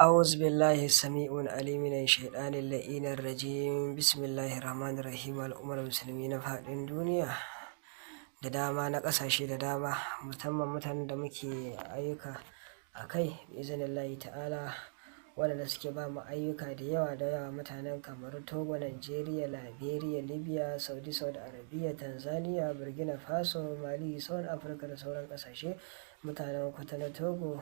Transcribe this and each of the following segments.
أعوذ بالله السميع العليم من الشيطان اللعين الرجيم بسم الله الرحمن الرحيم al'ummar musulmi na faɗin duniya da dama na ƙasashe da dama musamman mutanen da muke ayyuka a kai biznillahi ta'ala waɗanda suke ba mu ayyuka da yawa mutanen kamar Togo, Nigeria, Liberia, Libya, Saudi Arabia, Tanzania, Burkina Faso, Mali, South Africa da sauran ƙasashe, mutanen Kwatano, Togo,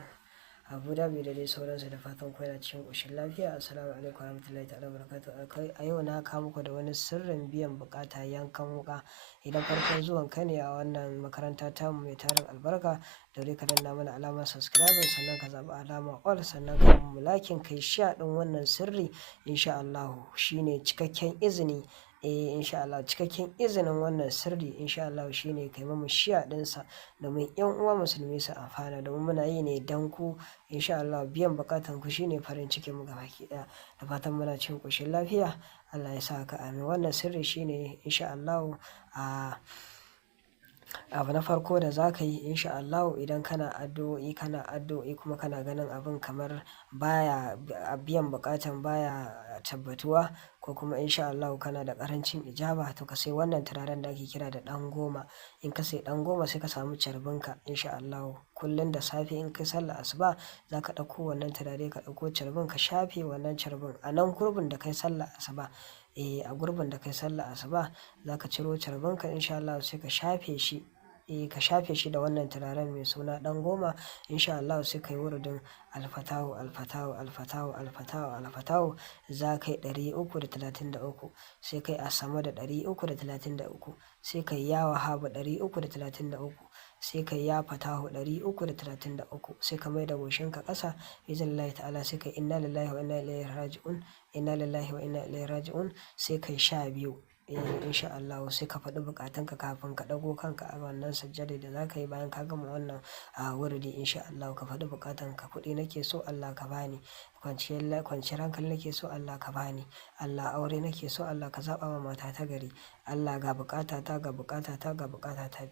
Abu Dhabi da dai sauransu. Da fatan kuna cikin ƙoshin lafiya. Assalamu alaikum warahmatullahi ta'ala barakatuh. A yau na kawo muku da wani sirrin biyan bukata yankan wuka. Idan farkon zuwan ka ne a wannan makaranta tamu mai tarin albarka, dole ka danna mana alamar subscribe sannan ka zaɓi alamar all sannan ka mu lakin kai sha ɗin wannan sirri insha Allah shine cikakken izini. Insha Allah cikakken izinin wannan sirri insha Allah shine kai mu shiya ɗinsa domin yan uwa musulmi su amfana, domin muna yi ne dan ku insha Allah. Biyan bukatan ku shine farin cikin mu gabaki ɗaya. Da fatan muna cikin ƙoshin lafiya. Allah ya sa ka amin. Wannan sirri shine insha Allah abu na farko da za ka yi insha Allah idan kana addu'o'i kuma kana ganin abin kamar baya biyan bukatan baya tabbatuwa, ko kuma insha Allah kana da ƙarancin ijaba, to ka sai wannan turaren da ake kira da ɗan goma. In ka sai ɗan goma sai ka samu carbinka insha Allah. Kullum da safe in kai sallah asuba za ka ɗauko wannan turare, ka ɗauko carbin ka shafe wannan carbin a nan gurbin da kai sallah asuba. A gurbin da kai sallah asuba za ka ciro carbinka insha Allah sai ka shafe shi. Ka shafe shi da wannan turaren mai suna ɗan goma insha Allah. Sai ka yi wurdin alfatahu za ka yi 333, sai ka yi asama da 333, sai ka yi yawa haba 333, sai ka yi ya fatahu 333, sai ka mai da goshinka ƙasa biznillahi ta'ala, sai ka inna lillahi wa inna ilaihi raji'un, sai ka yi 12 insha Allah. Sai ka faɗi bukatunka kafin ka ɗago kanka a wannan sujjada da za ka yi bayan ka gama wannan wurdi insha Allah. Ka faɗi bukatunka. Kuɗi nake so Allah ka bani, kwanciyar hankali nake so Allah ka bani, Allah aure nake so Allah ka zaɓa wa mata ta gari, Allah ga bukatata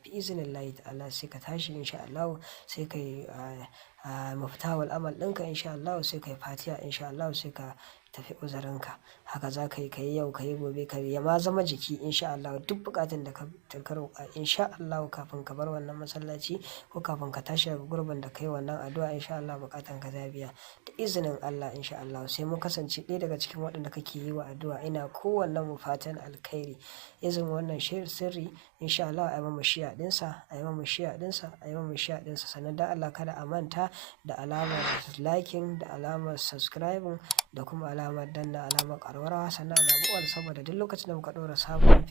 bi iznillahi ta'ala. Sai ka tashi insha Allah, sai ka yi maftahul amal ɗinka insha Allah, sai ka yi fatiha insha Allah, sai ka tafi uzurinka. Haka za ka yi yau, ka yi gobe, ka yi ya ma zama jiki insha Allah. Duk bukatun da ka roƙa insha Allah kafin ka bar wannan masallaci ko kafin ka tashi daga gurbin da ka yi wannan addu'a insha Allah bukatan ka za biya da izinin Allah insha Allah. Sai mu kasance ɗaya daga cikin waɗanda kake yi wa addu'a. Ina kowanne mu fatan alkhairi. Izinin wannan sirri insha Allah a yi mu shiya ɗinsa, sannan da Allah kada a manta da alamar liking da alamar subscribing da kuma alamar danna alamar ƙararrawa sannan a zaɓi all, saboda duk lokacin da muka ɗora sabon